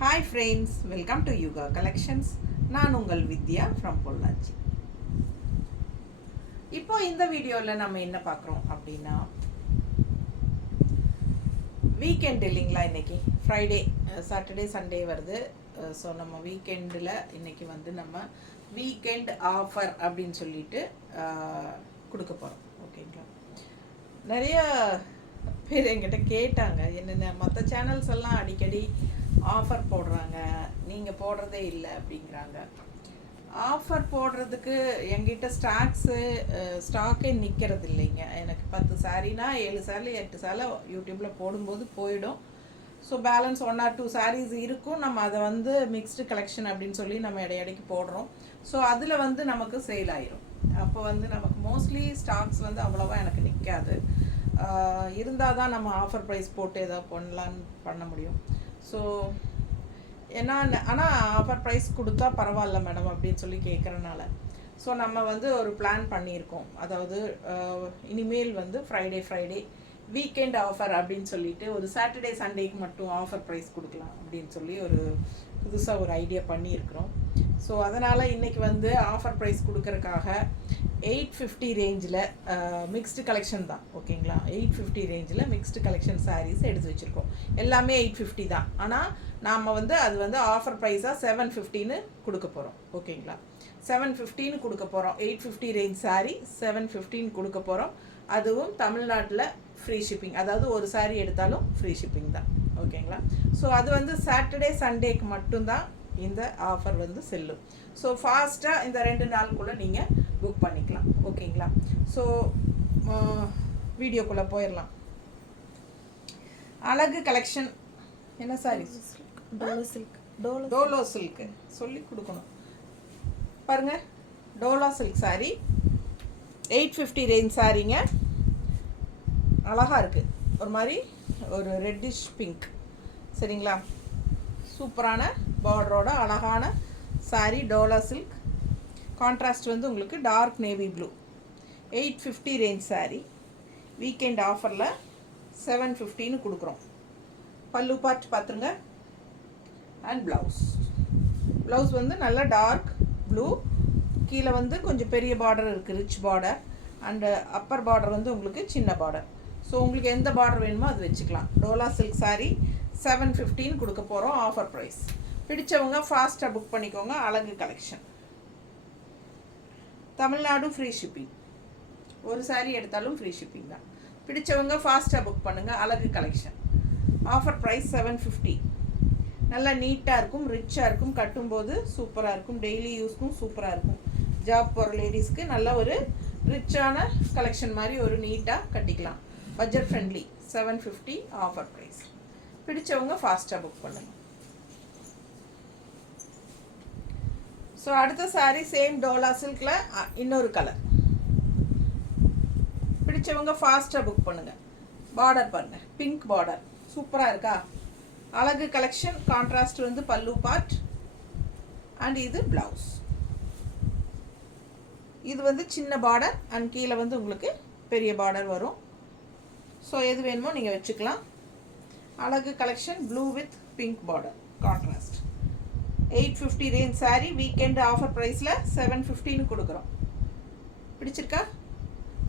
Hi friends, welcome to Yuga Collections. நான் உங்கள் வித்யா from Pollachi. இப்போ இந்த வீடியோவில் நம்ம என்ன பார்க்குறோம் அப்படின்னா, வீக்கெண்ட் இல்லைங்களா, இன்னைக்கு ஃப்ரைடே, சாட்டர்டே சண்டே வருது. ஸோ நம்ம வீக்கெண்டில் இன்னைக்கு வந்து நம்ம வீக்கெண்ட் ஆஃபர் அப்படின்னு சொல்லிட்டு கொடுக்க போகிறோம். ஓகேங்களா, நிறைய பேர் என்கிட்ட கேட்டாங்க, என்னென்ன மற்ற சேனல்ஸ் எல்லாம் அடிக்கடி ஆஃபர் போடுறாங்க, நீங்கள் போடுறதே இல்லை அப்படிங்கிறாங்க. ஆஃபர் போடுறதுக்கு என்கிட்ட ஸ்டாக்கே நிற்கிறது இல்லைங்க. எனக்கு 10 சாரீனா 7 சாரி 8 சாரி யூடியூப்பில் போடும்போது போயிடும். ஸோ பேலன்ஸ் 1 or 2 சாரீஸ் இருக்கும். நம்ம அதை வந்து மிக்ஸ்டு கலெக்ஷன் அப்படின்னு சொல்லி நம்ம இடையிடைக்கு போடுறோம். ஸோ அதில் வந்து நமக்கு சேல் ஆயிரும். அப்போ வந்து நமக்கு மோஸ்ட்லி ஸ்டாக்ஸ் வந்து அவ்வளோவா எனக்கு நிற்காது. இருந்தால் தான் நம்ம ஆஃபர் ப்ரைஸ் போட்டு எதாவது பண்ண முடியும். ஸோ ஏன்னா ஆனால் ஆஃபர் ப்ரைஸ் கொடுத்தா பரவாயில்ல மேடம் அப்படின்னு சொல்லி கேட்குறனால ஸோ நம்ம வந்து ஒரு பிளான் பண்ணியிருக்கோம். அதாவது இனிமேல் வந்து ஃப்ரைடே வீக்கெண்ட் ஆஃபர் அப்படின்னு சொல்லிட்டு ஒரு சாட்டர்டே சண்டேக்கு மட்டும் ஆஃபர் ப்ரைஸ் கொடுக்கலாம் அப்படின்னு சொல்லி ஒரு புதுசாக ஒரு ஐடியா பண்ணியிருக்கிறோம். ஸோ அதனால் இன்றைக்கி வந்து ஆஃபர் ப்ரைஸ் கொடுக்கறக்காக 850 ரேஞ்சில் மிக்ஸ்டு கலெக்ஷன் தான். ஓகேங்களா, 850 ரேஞ்சில் மிக்ஸ்டு கலெக்ஷன் சாரீஸ் எடுத்து வச்சுருக்கோம். எல்லாமே 850 தான். ஆனால் நாம் வந்து அது வந்து ஆஃபர் ப்ரைஸாக 750ன்னு கொடுக்க போகிறோம். ஓகேங்களா, 750ன்னு கொடுக்க போகிறோம். 850 ரேஞ்ச் சாரீ 750ன்னு கொடுக்க போகிறோம். அதுவும் தமிழ்நாட்டில் ஃப்ரீ ஷிப்பிங், அதாவது ஒரு சாரீ எடுத்தாலும் ஃப்ரீ ஷிப்பிங் தான். ஓகேங்களா, ஸோ அது வந்து சாட்டர்டே சண்டேக்கு மட்டும்தான் இந்த ஆஃபர் வந்து செல்லும். ஸோ ஃபாஸ்ட்டாக இந்த 2 நாளுக்குள்ளே நீங்கள் புக் பண்ணிக்கலாம். ஓகேங்களா, ஸோ வீடியோக்குள்ளே போயிடலாம். அழகு கலெக்ஷன் என்ன சாரி? டோலோ சில்க் சொல்லி கொடுக்கணும் பாருங்க. டோலோ சில்க் சாரி 850 ரேஞ்ச் சாரீங்க. அழகாக இருக்குது, ஒரு மாதிரி ஒரு ரெட்டிஷ் பிங்க். சரிங்களா, சூப்பரான பார்டரோட அழகான சாரீ டோலோ சில்க். கான்ட்ராஸ்ட் வந்து உங்களுக்கு dark navy blue. 850 range sari. Weekend ஆஃபரில் 750ன்னு கொடுக்குறோம். பல்லு பார்ட் பார்த்துருங்க. அண்ட் ப்ளவுஸ் வந்து நல்லா டார்க் ப்ளூ, கீழே வந்து கொஞ்சம் பெரிய பார்டர் இருக்குது, rich border. And Appar border வந்து உங்களுக்கு சின்ன பார்டர். ஸோ உங்களுக்கு எந்த பார்டர் வேணுமோ அது வச்சுக்கலாம். டோலா சில்க் சாரீ 750ன்னு கொடுக்க போகிறோம் ஆஃபர் ப்ரைஸ். பிடிச்சவங்க ஃபாஸ்ட்டாக புக் பண்ணிக்கோங்க. அழகு கலெக்ஷன், தமிழ்நாடு ஃப்ரீ ஷிப்பிங். ஒரு சாரீ எடுத்தாலும் ஃப்ரீ ஷிப்பிங் தான். பிடிச்சவங்க ஃபாஸ்ட்டாக புக் பண்ணுங்கள். அழகு கலெக்ஷன் ஆஃபர் ப்ரைஸ் 750. நல்லா நீட்டாக இருக்கும், ரிச்சாக இருக்கும், கட்டும்போது சூப்பராக இருக்கும், டெய்லி யூஸ்க்கும் சூப்பராக இருக்கும். ஜாப் போகிற லேடிஸ்க்கு நல்ல ஒரு ரிச்சான கலெக்ஷன் மாதிரி ஒரு நீட்டாக கட்டிக்கலாம். Budget friendly 750 offer price. பிடிச்சவங்க ஃபாஸ்ட்டாக புக் பண்ணுங்கள். ஸோ அடுத்த சாரீ சேம் டோலா சில்கில் இன்னொரு கலர். பிடிச்சவங்க ஃபாஸ்ட்டாக புக் பண்ணுங்கள். பார்டர் பாருங்கள், பிங்க் பார்டர் சூப்பராக இருக்கா? அழகு கலெக்ஷன். கான்ட்ராஸ்ட் வந்து பல்லு பார்ட் அண்ட் இது ப்ளவுஸ். இது வந்து சின்ன பார்டர் அண்ட் கீழே வந்து உங்களுக்கு பெரிய பார்டர் வரும். ஸோ எது வேணுமோ நீங்கள் வச்சுக்கலாம். அழகு collection blue with pink border contrast. 850 range sari. Weekend offer ப்ரைஸில் 750ன்னு கொடுக்குறோம். பிடிச்சிருக்கா?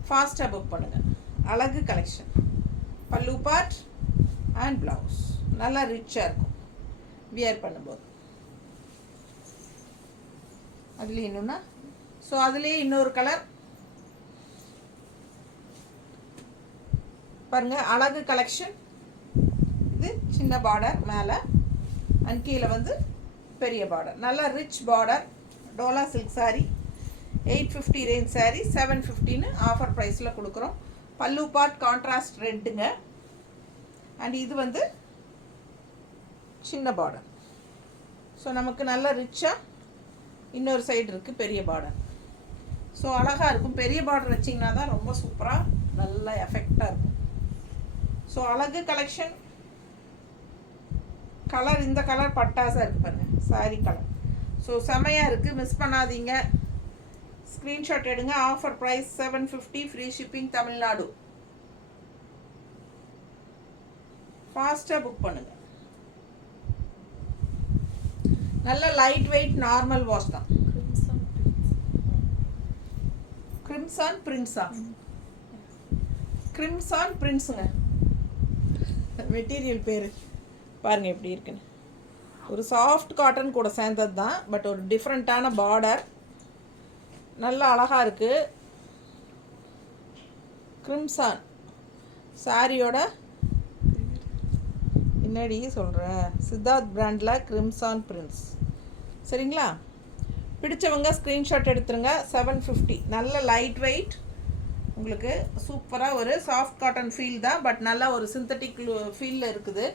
ஃபாஸ்ட்டாக புக் பண்ணுங்கள். அழகு கலெக்ஷன். பல்லு பார்ட் அண்ட் ப்ளவுஸ் நல்லா ரிச்சாக இருக்கும் வியர் பண்ணும்போது. அதுலேயே இன்னொன்னா, ஸோ அதுலேயே இன்னொரு கலர் பாருங்கள். அழகு கலெக்ஷன். இது சின்ன பார்டர் மேலே அண்ட் கீழே வந்து பெரிய பார்டர், நல்லா ரிச் பார்டர். டோலா சில்க் சாரீ 850 ரேஞ்ச் சாரீ 750ன்னு ஆஃபர் ப்ரைஸில் கொடுக்குறோம். பல்லு பார்ட் கான்ட்ராஸ்ட் ரெட்டுங்க. அண்ட் இது வந்து சின்ன பார்டர். ஸோ நமக்கு நல்ல ரிச்சாக இன்னொரு சைடு இருக்குது பெரிய பார்டர். ஸோ அழகாக இருக்கும். பெரிய பார்டர் வச்சிங்கன்னா தான் ரொம்ப சூப்பராக நல்லா எஃபெக்டாக இருக்கும். ஸோ அழகு கலெக்ஷன். கலர் இந்த கலர் பட்டாசாக இருக்குது பாருங்கள் சாரீ கலர். ஸோ செமையாக இருக்குது, மிஸ் பண்ணாதீங்க. ஸ்க்ரீன்ஷாட் எடுங்க. Offer price 750, free shipping Tamil Nadu. ஃபாஸ்ட்டாக புக் பண்ணுங்கள். நல்ல லைட் வெயிட் நார்மல் வாஷ் தான். கிரிம்சான் பிரின்ஸா? கிரிம்சான் பிரின்ஸுங்க மெட்டீரியல் பேர். பாருங்கள் எப்படி இருக்குன்னு. ஒரு சாஃப்ட் காட்டன் கூட சேர்ந்தது தான், பட் ஒரு டிஃப்ரெண்ட்டான பார்டர், நல்லா அழகாக இருக்குது. கிரிம்சான் சாரியோட என்னடி சொல்கிறேன், சித்தார்த் பிராண்டில் கிரிம்சான் பிரின்ஸ். சரிங்களா? பிடிச்சவங்க ஸ்க்ரீன்ஷாட் எடுத்துருங்க. 750. நல்ல லைட் வெயிட், உங்களுக்கு சூப்பராக ஒரு சாஃப்ட் காட்டன் ஃபீல் தான், பட் நல்லா ஒரு சிந்தட்டிக் ஃபீலில் இருக்குது.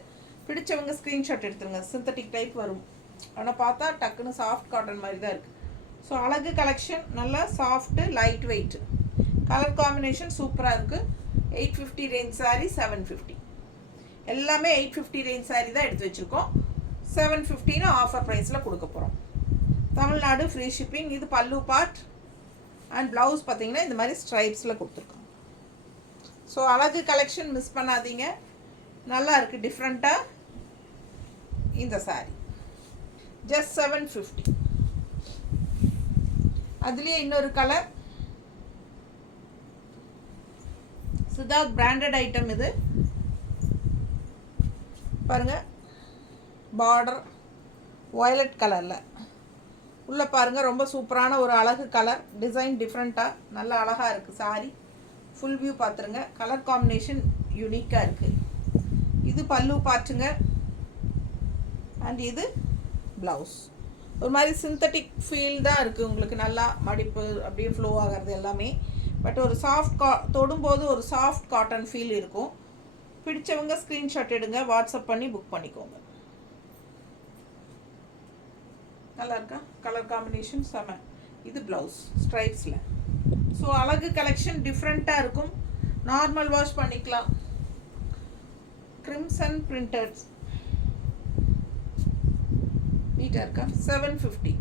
பிடிச்சவங்க ஸ்க்ரீன்ஷாட் எடுத்துருங்க. சிந்தட்டிக் டைப் வரும், ஆனால் பார்த்தா டக்குன்னு சாஃப்ட் காட்டன் மாதிரி தான் இருக்குது. ஸோ அழகு கலெக்ஷன், நல்லா soft light weight, colour combination சூப்பராக இருக்குது. 850 ரேஞ்ச் சாரீ 750. எல்லாமே 850 ரேஞ்ச் சாரீ தான் எடுத்து வச்சுருக்கோம். 750ன்னு ஆஃபர் ப்ரைஸில் கொடுக்க போகிறோம். Tamil Nadu free shipping. இது பல்லு பார்ட் அண்ட் ப்ளவுஸ் பார்த்தீங்கன்னா இந்த மாதிரி ஸ்ட்ரைப்ஸில் கொடுத்துருக்கோம். ஸோ அழகு கலெக்ஷன் மிஸ் பண்ணாதீங்க, நல்லா இருக்குது டிஃப்ரெண்ட்டாக இந்த சாரீ. ஜஸ்ட் 750. அதுலேயே இன்னொரு கலர், சித்தார்த் பிராண்டட் ஐட்டம் இது. பாருங்கள், பார்டர் வயலட் கலரில் உள்ளே பாருங்கள், ரொம்ப சூப்பரான ஒரு அழகு கலர் டிசைன், டிஃப்ரெண்ட்டாக நல்லா அழகாக இருக்குது சாரீ. ஃபுல் வியூ பார்த்துருங்க. கலர் காம்பினேஷன் யூனிக்காக இருக்குது. இது பல்லு பார்ட்டுங்க, அண்ட் இது ப்ளவுஸ். ஒரு மாதிரி சிந்தட்டிக் ஃபீல் தான் இருக்குது உங்களுக்கு, நல்லா மடிப்பு அப்படியே ஃப்ளோ ஆகிறது எல்லாமே. பட் ஒரு சாஃப்ட் தொடும்போது ஒரு சாஃப்ட் காட்டன் ஃபீல் இருக்கும். பிடிச்சவங்க ஸ்க்ரீன்ஷாட் எடுங்க, வாட்ஸ்அப் பண்ணி புக் பண்ணிக்கோங்க. நல்லா இருக்கா? கலர் காம்பினேஷன் செம. இது ப்ளவுஸ் ஸ்ட்ரைப்ஸில். ஸோ அழகு கலெக்ஷன் டிஃப்ரெண்ட்டாக இருக்கும். நார்மல் வாஷ் பண்ணிக்கலாம். கிரிம்சன் பிரிண்டர்ஸ் நீட்டாக இருக்கா? 750.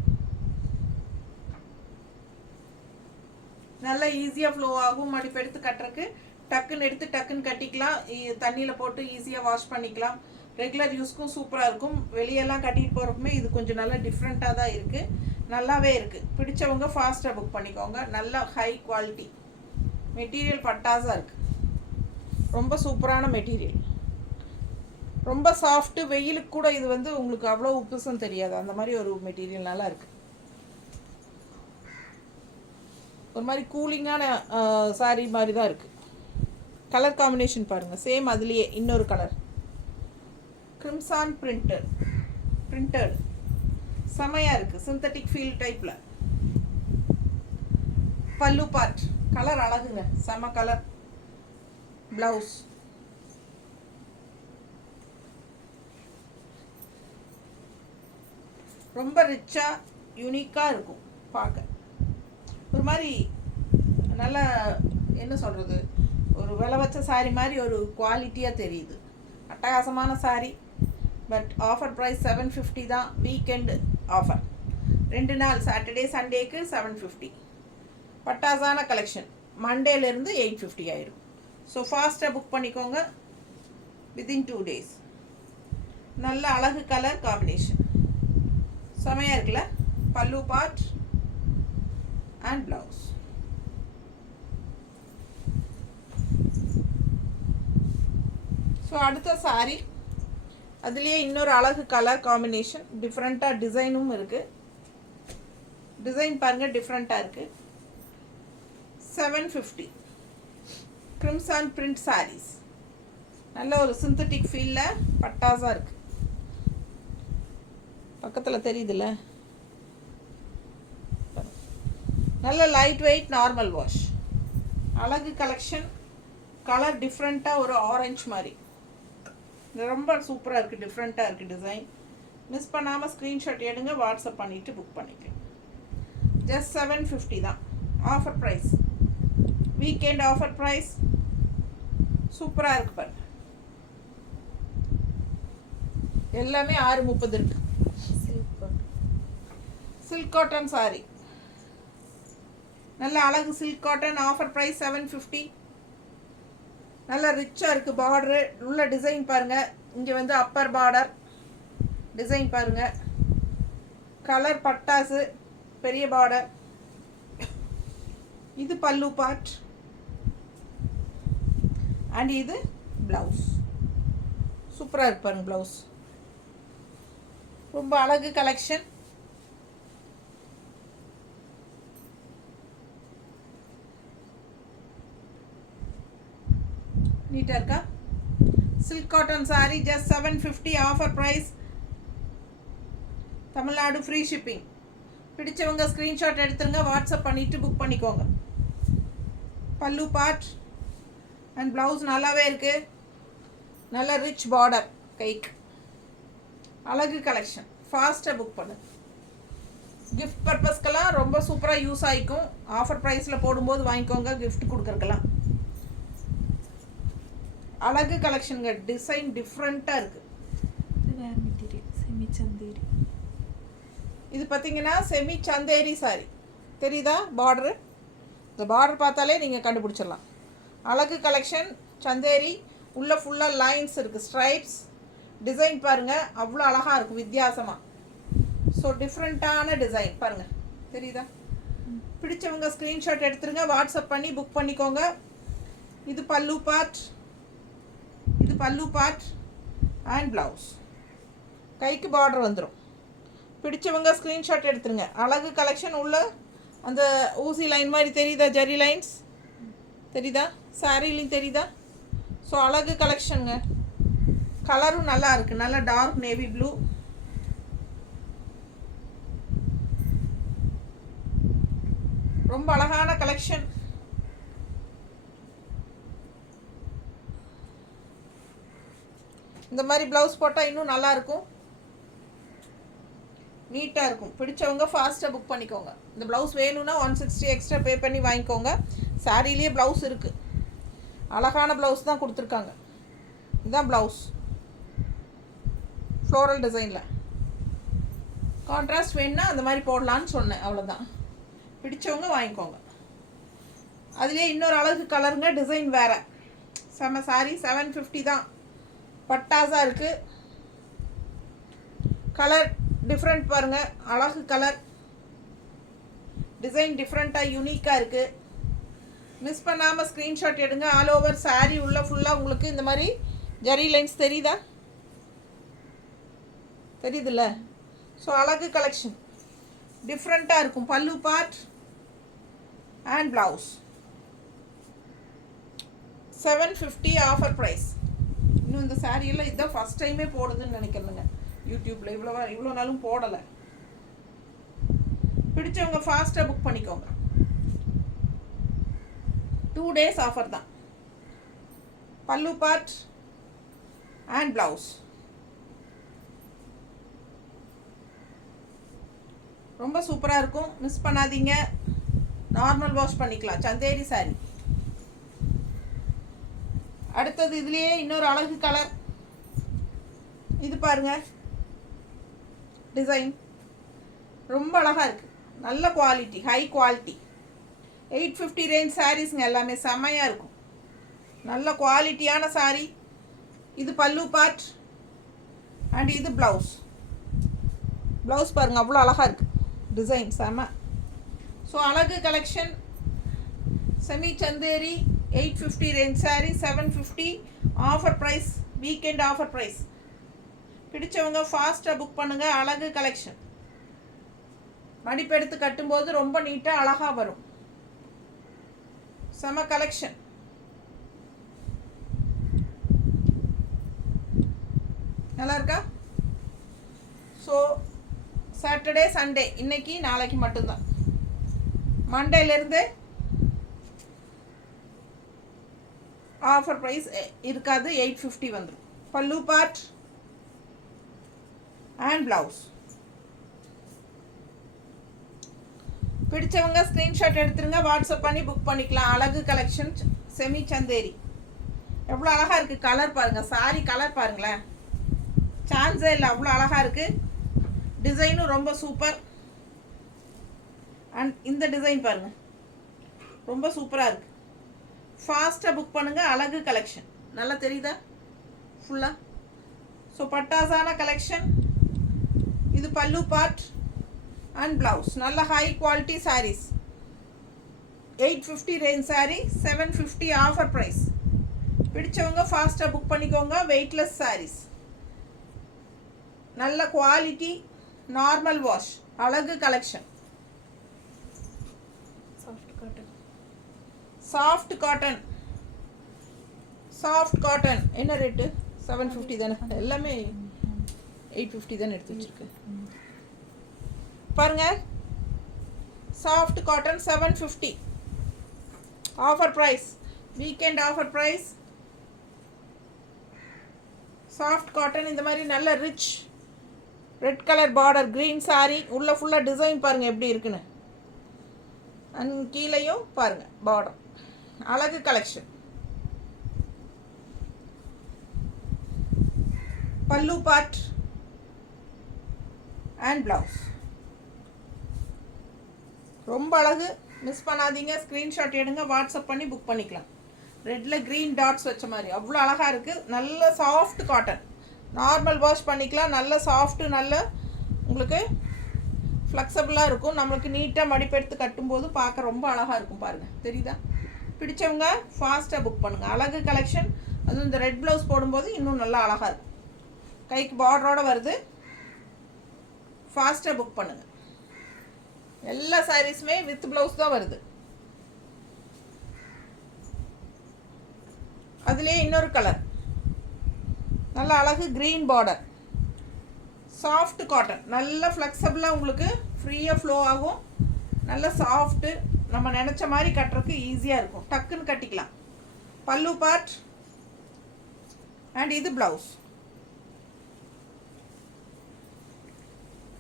நல்லா ஈஸியாக ஃப்ளோ ஆகும். மடிப்பு எடுத்து கட்டுறக்கு டக்குன்னு எடுத்து டக்குன்னு கட்டிக்கலாம். தண்ணியில் போட்டு ஈஸியாக வாஷ் பண்ணிக்கலாம். ரெகுலர் யூஸ்க்கும் சூப்பராக இருக்கும். வெளியெல்லாம் கட்டிட்டு போகிறக்குமே இது கொஞ்சம் நல்லா டிஃப்ரெண்ட்டாக தான் இருக்குது, நல்லாவே இருக்குது. பிடிச்சவங்க ஃபாஸ்ட்டாக புக் பண்ணிக்கோங்க. நல்லா ஹை குவாலிட்டி மெட்டீரியல், பட்டாஸாக இருக்குது. ரொம்ப சூப்பரான மெட்டீரியல், ரொம்ப சாஃப்ட்டு. வெயிலுக்கு கூட இது வந்து உங்களுக்கு அவ்வளோ உப்புசம் தெரியாது, அந்த மாதிரி ஒரு மெட்டீரியல் நல்லா இருக்குது. ஒரு மாதிரி கூலிங்கான சாரீ மாதிரி தான் இருக்குது. கலர் காம்பினேஷன் பாருங்கள், சேம் அதுலேயே இன்னொரு கலர், கிரிம்சான் பிரிண்டட் செமையாக இருக்குது. சிந்தட்டிக் ஃபீல் டைப்பில். பல்லு பார்ட் கலர் அழகுங்க, செம கலர். ப்ளவுஸ் ரொம்ப ரிச்சாக யூனிக்காக இருக்கும் பார்க்க. ஒரு மாதிரி நல்லா என்ன சொல்கிறது, ஒரு விலை வச்ச சாரீ மாதிரி ஒரு குவாலிட்டியாக தெரியுது. அட்டகாசமான சாரீ. பட் ஆஃபர் ப்ரைஸ் 750 தான். வீக்கெண்டு ஆஃபர் 2 நாள், சாட்டர்டே சண்டேக்கு 750. பட்டாசான கலெக்ஷன். மண்டேலேருந்து 850 ஆயிடும். ஸோ ஃபாஸ்ட்டாக புக் பண்ணிக்கோங்க, வித்தின் 2 days. நல்ல அழகு கலர் காம்பினேஷன் செமையாக இருக்குல்ல? பல்லு பார்ட் அண்ட் ப்ளவுஸ். ஸோ அடுத்த சாரீ, அதுலேயே இன்னொரு அழகு கலர் காம்பினேஷன், டிஃப்ரெண்ட்டாக டிசைனும் இருக்குது. டிசைன் பாருங்கள், டிஃப்ரெண்ட்டாக இருக்குது. 750. Crimson print saris. நல்ல ஒரு சிந்தட்டிக் ஃபீலில் பட்டாஸாக இருக்குது. பக்கத்தில் தெரியுதுல்ல? நல்ல லைட் வெயிட் நார்மல் வாஷ். அழகு கலெக்ஷன். கலர் டிஃப்ரெண்ட்டாக ஒரு ஆரஞ்சு மாதிரி ரொம்ப சூப்பராக இருக்குது, டிஃப்ரெண்ட்டாக இருக்குது டிசைன். மிஸ் பண்ணாமல் ஸ்க்ரீன்ஷாட் எடுங்க, வாட்ஸ்அப் பண்ணிவிட்டு புக் பண்ணிக்கலாம். ஜஸ்ட் 750 தான். Offer price, weekend offer price. சூப்பராக இருக்குது பாருங்க. எல்லாமே 630 இருக்குது. சில்க் காட்டன் சாரி, நல்ல அழகு சில்க் காட்டன். Offer price 750. நல்லா ரிச்சாக இருக்குது. பார்டரு உள்ள டிசைன் பாருங்கள். இங்கே வந்து அப்பர் பார்டர் டிசைன் பாருங்கள். கலர் பட்டாசு, பெரிய பார்டர். இது பல்லு பார்ட் அண்ட் இது ப்ளவுஸ். சூப்பராக இருக்கு பாருங்க ப்ளவுஸ். ரொம்ப அழகு கலெக்ஷன். நீட்டாக இருக்கா? Silk cotton sari just 750 offer price. Tamil Nadu free shipping. பிடிச்சவங்க ஸ்க்ரீன்ஷாட் எடுத்துருங்க, வாட்ஸ்அப் பண்ணிவிட்டு புக் பண்ணிக்கோங்க. பல்லு பார்ட் அண்ட் ப்ளவுஸ் நல்லாவே இருக்குது. நல்ல ரிச் பார்டர் கைக்கு. அழகு கலெக்ஷன். ஃபாஸ்ட்டாக புக் பண்ணு. கிஃப்ட் பர்பஸ்க்கெல்லாம் ரொம்ப சூப்பராக யூஸ் ஆகிக்கும். ஆஃபர் ப்ரைஸில் போடும்போது வாங்கிக்கோங்க, கிஃப்ட் கொடுக்குறக்கெல்லாம். அழகு கலெக்ஷனுங்க. டிசைன் டிஃப்ரெண்ட்டாக இருக்குது. வேறு மெட்டீரியல் செமி சந்தேரி. இது பார்த்தீங்கன்னா செமி சந்தேரி சாரி. தெரியுதா பார்டரு? இந்த பார்டர் பார்த்தாலே நீங்கள் கண்டுபிடிச்சிடலாம். அழகு கலெக்ஷன் சந்தேரி. உள்ளே ஃபுல்லாக லைன்ஸ் இருக்குது, ஸ்ட்ரைப்ஸ். டிசைன் பாருங்கள், அவ்வளோ அழகாக இருக்கும் வித்தியாசமாக. ஸோ டிஃப்ரெண்ட்டான டிசைன் பாருங்கள், தெரியுதா? பிடிச்சவங்க ஸ்க்ரீன்ஷாட் எடுத்துருங்க, வாட்ஸ்அப் பண்ணி புக் பண்ணிக்கோங்க. இது பல்லு பார்ட், இது பல்லு பார்ட் அண்ட் ப்ளவுஸ். கைக்கு பார்டர் வந்துடும். பிடிச்சவங்க ஸ்க்ரீன்ஷாட் எடுத்துருங்க. அழகு கலெக்ஷன். உள்ள அந்த ஊசி லைன் மாதிரி தெரியுதா? ஜரி லைன்ஸ் தெரியுதா? சாரீலையும் தெரியுதா? ஸோ அழகு கலெக்ஷனுங்க. கலரும் நல்லா இருக்குது. நல்ல டார்க் நேவி ப்ளூ. ரொம்ப அழகான கலெக்ஷன். இந்த மாதிரி ப்ளவுஸ் போட்டால் இன்னும் நல்லாயிருக்கும், நீட்டாக இருக்கும். பிடிச்சவங்க ஃபாஸ்ட்டாக புக் பண்ணிக்கோங்க. இந்த ப்ளவுஸ் வேணும்னா 160 எக்ஸ்ட்ரா பே பண்ணி வாங்கிக்கோங்க. சாரீலேயே ப்ளவுஸ் இருக்குது. அழகான ப்ளவுஸ் தான் கொடுத்துருக்காங்க. இதுதான் ப்ளவுஸ், ஃப்ளோரல் டிசைனில். கான்ட்ராஸ்ட் வேணுன்னா அந்த மாதிரி போடலான்னு சொன்னேன், அவ்வளோதான். பிடிச்சவங்க வாங்கிக்கோங்க. அதுலேயே இன்னொரு அழகு கலருங்க. டிசைன் வேறு. செம சாரி. 750 தான். பட்டாஸாக இருக்குது. கலர் டிஃப்ரெண்ட் பாருங்கள். அழகு கலர். டிசைன் டிஃப்ரெண்ட்டாக யூனிக்காக இருக்குது. மிஸ் பண்ணாமல் ஸ்க்ரீன்ஷாட் எடுங்க. ஆல் ஓவர் சாரீ உள்ள ஃபுல்லாக உங்களுக்கு இந்த மாதிரி ஜரி லைன்ஸ் தெரியுதா? தெரியுதுல்ல? ஸோ அழகு கலெக்ஷன். டிஃப்ரெண்ட்டாக இருக்கும். பல்லு part and blouse. 750 offer price. இன்னும் இந்த சாரியெல்லாம் இதுதான் ஃபஸ்ட் டைமே போடுதுன்னு நினைக்கிறேங்க யூடியூப்பில். இவ்வளோ நாளும் போடலை. பிடிச்சவங்க ஃபாஸ்ட்டாக புக் பண்ணிக்கோங்க. 2 days ஆஃபர் தான். பல்லு பார்ட் அண்ட் ப்ளவுஸ். ரொம்ப சூப்பராக இருக்கும். மிஸ் பண்ணாதீங்க. நார்மல் வாஷ் பண்ணிக்கலாம். சந்தேரி சாரி. அடுத்தது இதுலேயே இன்னொரு அழகு கலர். இது பாருங்கள், டிசைன் ரொம்ப அழகாக இருக்குது. நல்ல குவாலிட்டி, ஹை குவாலிட்டி. 850 ரேஞ்ச் சாரீஸுங்க. எல்லாமே செம்மையாக இருக்கும். நல்ல குவாலிட்டியான சாரீ. இது பல்லு பார்ட் அண்ட் இது ப்ளவுஸ். ப்ளவுஸ் பாருங்கள், அவ்வளோ அழகாக இருக்குது. டிசைன் செம்ம. ஸோ அழகு collection. Semi Chanderi 850 range sari 750 offer price. Weekend offer price. பிடிச்சவங்க ஃபாஸ்ட்டாக புக் பண்ணுங்கள். அழகு கலெக்ஷன். மடிப்பெடுத்து கட்டும்போது ரொம்ப நீட்டாக அழகாக வரும். செம கலெக்ஷன். நல்லா இருக்கா? ஸோ சாட்டர்டே சண்டே இன்னைக்கு நாளைக்கு மட்டும்தான். மண்டேலேருந்து ஆஃபர் ப்ரைஸ் இருக்காது. 850 வந்துடும். பல்லு பார்ட் அண்ட் ப்ளவுஸ். பிடிச்சவங்க ஸ்க்ரீன்ஷாட் எடுத்துருங்க, வாட்ஸ்அப் பண்ணி புக் பண்ணிக்கலாம். அழகு கலெக்ஷன் செமி சந்தேரி. எவ்வளோ அழகாக இருக்குது. கலர் பாருங்கள். சாரி கலர் பாருங்களேன், சான்ஸே இல்லை. அவ்வளோ அழகாக இருக்குது. டிசைனும் ரொம்ப சூப்பர். அண்ட் இந்த டிசைன் பாருங்கள், ரொம்ப சூப்பராக இருக்குது. ஃபாஸ்ட்டாக புக் பண்ணுங்கள். அழகு கலெக்ஷன். நல்லா தெரியுதா ஃபுல்லாக? ஸோ பட்டாசான கலெக்ஷன். இது பல்லு பார்ட் அண்ட் ப்ளவுஸ். நல்ல high quality saris. 850 range sari, 750 offer price. பிடிச்சவங்க ஃபாஸ்ட்டாக புக் பண்ணிக்கோங்க. வெயிட்லெஸ் சாரீஸ், நல்ல குவாலிட்டி, நார்மல் வாஷ், அழகு collection. Soft cotton. Soft cotton என்ன ரேட்டு? 750 தானே? எல்லாமே 850 தானே எடுத்து வச்சுருக்கு பாருங்க. Soft cotton 750 offer price. Weekend offer price. Soft cotton இந்த மாதிரி நல்ல rich red colour border green sari. உள்ளே ஃபுல்லாக டிசைன் பாருங்கள் எப்படி இருக்குன்னு. அண்ட் கீழேயும் பாருங்கள் பார்டர். அழகு கலெக்ஷன். பல்லு பார்ட் அண்ட் ப்ளவுஸ். ரொம்ப அழகு. மிஸ் பண்ணாதீங்க. ஸ்க்ரீன்ஷாட் எடுங்க, வாட்ஸ்அப் பண்ணி புக் பண்ணிக்கலாம். ரெட்டில் க்ரீன் டாட்ஸ் வச்ச மாதிரி அவ்வளோ அழகாக இருக்குது. நல்ல சாஃப்ட் காட்டன். நார்மல் வாஷ் பண்ணிக்கலாம். நல்ல சாஃப்ட்டு, நல்ல உங்களுக்கு ஃப்ளெக்சபிளாக இருக்கும். நம்மளுக்கு நீட்டாக மடிப்பெடுத்து கட்டும்போது பார்க்க ரொம்ப அழகாக இருக்கும். பாருங்கள், தெரியுதா? பிடிச்சவங்க ஃபாஸ்ட்டாக புக் பண்ணுங்கள். அழகு கலெக்ஷன். அதுவும் இந்த ரெட் ப்ளவுஸ் போடும்போது இன்னும் நல்லா அழகாக இருக்கும். கைக்கு பார்டரோடு வருது. ஃபாஸ்ட்டாக புக் பண்ணுங்கள். எல்லா சாரீஸுமே வித் ப்ளவுஸ் தான் வருது. அதுலேயே இன்னொரு கலர் நல்ல அழகு க்ரீன் பார்டர். Soft cotton. நல்ல ஃப்ளெக்சபிளாக உங்களுக்கு ஃப்ரீயாக ஃப்ளோ ஆகும். நல்ல சாஃப்ட்டு. நம்ம நினச்ச மாதிரி கட்டுறதுக்கு ஈஸியாக இருக்கும். டக்குன்னு கட்டிக்கலாம். பல்லு பார்ட் அண்ட் இது ப்ளவுஸ்.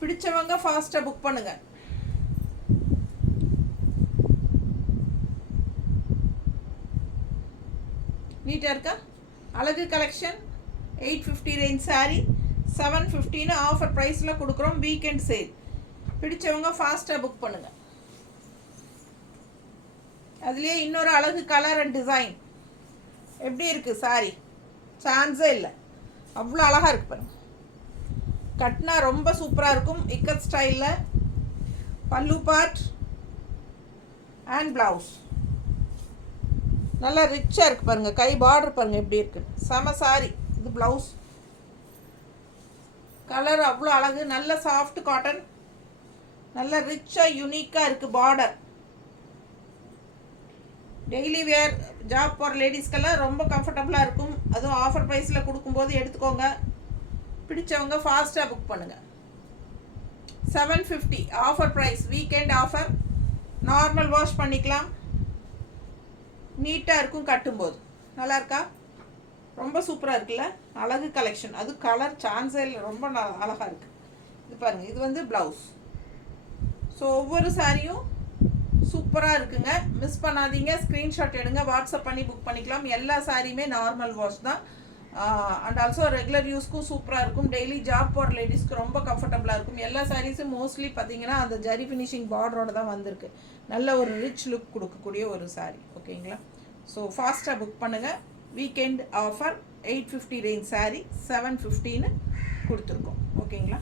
பிடிச்சவங்க ஃபாஸ்ட்டாக புக் பண்ணுங்கள். நீட்டாக இருக்கா? அழகு கலெக்ஷன். 850 ரேஞ்ச் சாரீ, 750 ஆஃபர் ப்ரைஸில் கொடுக்குறோம். Weekend sale. பிடிச்சவங்க ஃபாஸ்ட்டாக புக் பண்ணுங்கள். அதுலேயே இன்னொரு அழகு கலர் அண்ட் டிசைன். எப்படி இருக்குது சாரீ? சான்ஸே இல்லை. அவ்வளோ அழகாக இருக்குது பாருங்கள். கட்னா ரொம்ப சூப்பராக இருக்கும். இக்கத் ஸ்டைலில். பல்லு பார்ட் அண்ட் ப்ளவுஸ். நல்லா ரிச்சாக இருக்குது பாருங்கள். கை பார்டர் பாருங்கள் எப்படி இருக்குது. செம சாரி. இது ப்ளவுஸ். கலர் அவ்வளோ அழகு. நல்ல சாஃப்ட் காட்டன். நல்ல ரிச்சாக யூனிக்காக இருக்குது பார்டர். டெய்லி வேர் ஜாப் போகிற லேடிஸ்க்கெல்லாம் ரொம்ப கம்ஃபர்டபுளாக இருக்கும். அதுவும் ஆஃபர் ப்ரைஸில் கொடுக்கும்போது எடுத்துக்கோங்க. பிடிச்சவங்க ஃபாஸ்ட்டாக புக் பண்ணுங்கள். 750 offer price. Weekend offer. Normal wash பண்ணிக்கலாம். நீட்டாக இருக்கும் கட்டும்போது. நல்லா இருக்கா? ரொம்ப சூப்பராக இருக்குல்ல? அழகு கலெக்ஷன். அது கலர் சான்ஸே இல்லை. ரொம்ப அழகாக இருக்குது. இது பாருங்கள். இது வந்து ப்ளவுஸ். ஸோ ஒவ்வொரு சாரியும் சூப்பராக இருக்குங்க. மிஸ் பண்ணாதீங்க. ஸ்க்ரீன்ஷாட் எடுங்க, வாட்ஸ்அப் பண்ணி புக் பண்ணிக்கலாம். எல்லா சாரியுமே நார்மல் வாஷ் தான். அண்ட் ஆல்சோ ரெகுலர் யூஸ்க்கும் சூப்பராக இருக்கும். டெய்லி ஜாப் போகிற லேடிஸ்க்கு ரொம்ப கம்ஃபர்டபுளாக இருக்கும். எல்லா சாரீஸும் மோஸ்ட்லி பார்த்தீங்கன்னா அந்த ஜரி ஃபினிஷிங் பார்டரோடு தான் வந்திருக்கு. நல்ல ஒரு ரிச் லுக் கொடுக்கக்கூடிய ஒரு சாரீ. ஓகேங்களா? ஸோ ஃபாஸ்ட்டாக புக் பண்ணுங்கள். Weekend offer. 850 ரேஞ்ச் சாரீ, 750 கொடுத்துருக்கோம். ஓகேங்களா?